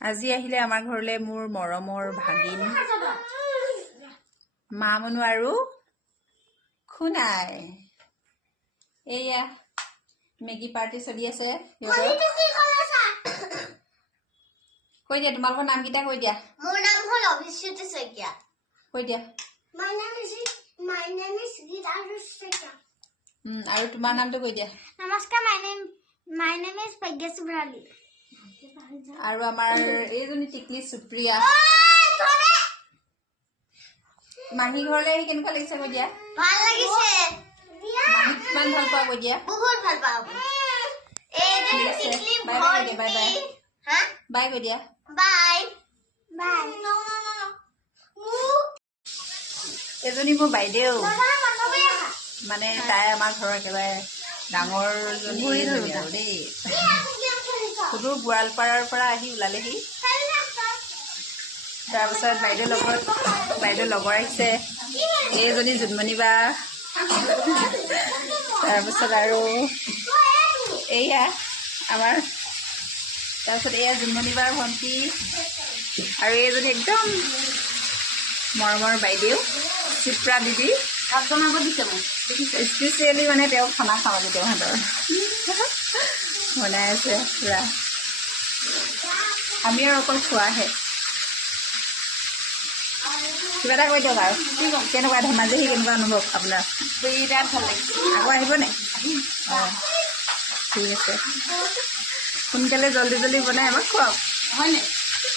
আজি আহিলে আমাৰ ঘৰলে মোৰ মৰমৰ ভাগিন মা মনু আৰু খুনাই। এয়া মেগী পাৰ্টি চলি আছে। কৈ দিয়া তোমালোকৰ নামকেইটা কৈ দিয়া। মোৰ নাম হ'ল অভিশ্ৰুতি শইকীয়া। কৈ দিয়া। My name is Geeta Shaikia. আৰু তোমাৰ নামটো কৈ দিয়া। নমস্কাৰ, my name is Pagyasri Bharali. আৰু আমাৰ এইজনী টিকলি সুপ্ৰিয়া। মাহী ঘৰলে আহি কেনেকুৱা লাগিছে কৈ দিয়া। ভাল লাগিছে। মাহীক কিমান ভাল পোৱা কৈ দিয়া। বহুত ভাল পাওঁ। ঠিক আছে, বাই বাই কৈ দিয়া। Bye bye. হা বাই কৈ দিয়া। Bye bye. এজনী মোৰ বাইদেউ, মানে তাই আমাৰ ঘৰৰ একেবাৰে ডাঙৰজনী আৰু দেই। সুদূৰ গোৱালপাৰাৰ পৰা আহি ওলালেহি। তাৰপিছত বাইদেউ লগৰ আহিছে, এইজনী জোনমণি বা। তাৰপিছত আৰু এইয়া আমাৰ, তাৰপিছত এয়া জোনমণি বাৰ ভণ্টি, আৰু এইজনী একদম মৰমৰ বাইদেউ চিপ্ৰা দিদি। ভাত বনাব দিছে মোক স্পেচিয়েলি, মানে তেওঁ খানা খাব দিছে। তাহাঁতৰ বনাই আছে পুৰা, আমি আৰু অকল খোৱাহে। কিবা এটা কৈ দিয়ক আৰু, কেনেকুৱা ধেমাজি কেনেকুৱা অনুভৱ আপোনাৰ? বিৰাট ভাল লাগিছে। আকৌ আহিবনে? অঁ ঠিক আছে, সোনকালে জল্দি বনাই আমাক খুৱাওক, হয়নে?